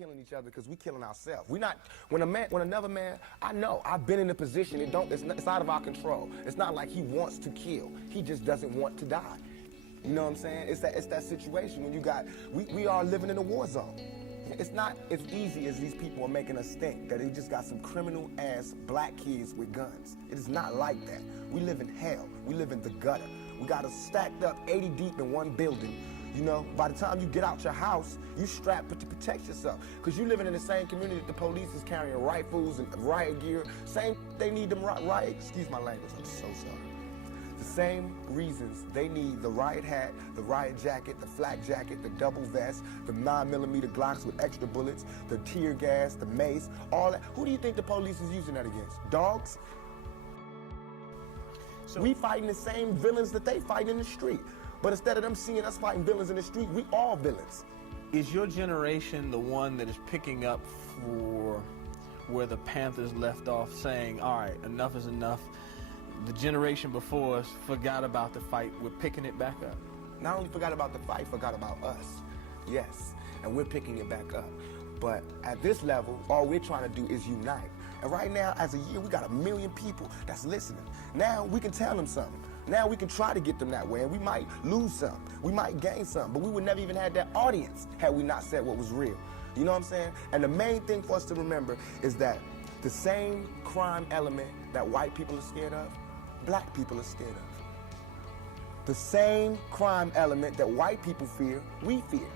killing each other because we killing ourselves. We not, when another man, I know, I've been in a position, it's out of our control. It's not like he wants to kill. He just doesn't want to die. You know what I'm saying? It's that situation when you got, we are living in a war zone. It's not as easy as these people are making us think, that they just got some criminal-ass black kids with guns. It is not like that. We live in hell. We live in the gutter. We got us stacked up 80 deep in one building. You know, by the time you get out your house, you strapped to protect yourself. Because you living in the same community that the police is carrying rifles and riot gear. Same, they need them riot, excuse my language, I'm so sorry. The same reasons they need the riot hat, the riot jacket, the flak jacket, the double vest, the 9mm Glocks with extra bullets, the tear gas, the mace, all that. Who do you think the police is using that against? Dogs? So we fighting the same villains that they fight in the street. But instead of them seeing us fighting villains in the street, we all villains. Is your generation the one that is picking up for where the Panthers left off, saying, all right, enough is enough? The generation before us forgot about the fight. We're picking it back up. Not only forgot about the fight, forgot about us. Yes, and we're picking it back up. But at this level, all we're trying to do is unite. And right now, as a year, we got 1 million people that's listening. Now we can tell them something. Now we can try to get them that way, and we might lose some. We might gain some, but we would never even have that audience had we not said what was real. You know what I'm saying? And the main thing for us to remember is that the same crime element that white people are scared of, black people are scared of. The same crime element that white people fear, we fear.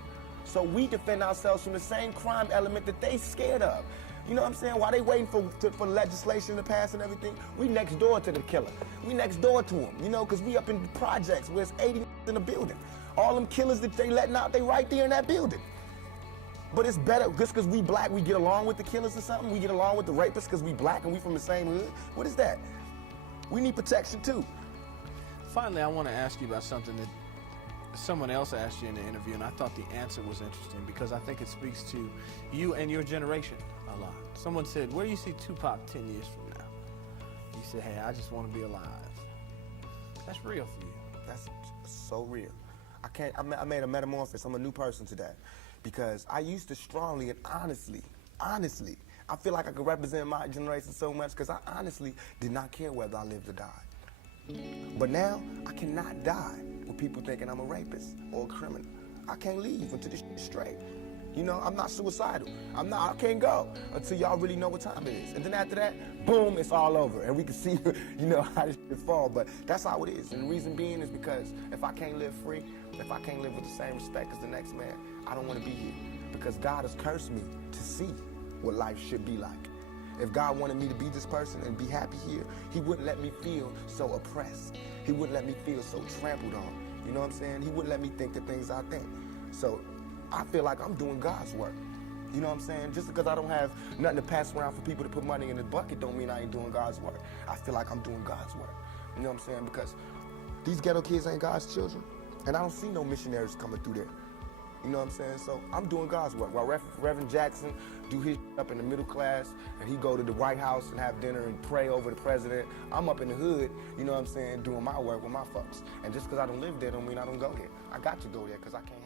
So we defend ourselves from the same crime element that they scared of. You know what I'm saying? While they waiting for legislation to pass and everything, we next door to the killer. We next door to him, you know, because we up in the projects where it's 80 in a building. All them killers that they letting out, they right there in that building. But it's better, just because we black, we get along with the killers or something? We get along with the rapists because we black and we from the same hood? What is that? We need protection too. Finally, I want to ask you about something that someone else asked you in the interview, and I thought the answer was interesting because I think it speaks to you and your generation a lot. Someone said, where do you see Tupac 10 years from now? You said, hey, I just want to be alive. That's real for you. That's so real. I made a metamorphosis. I'm a new person today because I used to strongly and honestly, I feel like I could represent my generation so much because I honestly did not care whether I lived or died. But now, I cannot die with people thinking I'm a rapist or a criminal. I can't leave until this shit's straight. You know, I'm not suicidal. I can't go until y'all really know what time it is. And then after that, boom, it's all over. And we can see, you know, how this shit fall. But that's how it is. And the reason being is because if I can't live free, if I can't live with the same respect as the next man, I don't want to be here. Because God has cursed me to see what life should be like. If God wanted me to be this person and be happy here, he wouldn't let me feel so oppressed. He wouldn't let me feel so trampled on. You know what I'm saying? He wouldn't let me think the things I think. So I feel like I'm doing God's work. You know what I'm saying? Just because I don't have nothing to pass around for people to put money in the bucket don't mean I ain't doing God's work. I feel like I'm doing God's work. You know what I'm saying? Because these ghetto kids ain't God's children. And I don't see no missionaries coming through there. You know what I'm saying? So I'm doing God's work. While Reverend Jackson do his up in the middle class and he go to the White House and have dinner and pray over the president, I'm up in the hood, you know what I'm saying, doing my work with my folks. And just because I don't live there don't mean I don't go there. I got to go there because I can't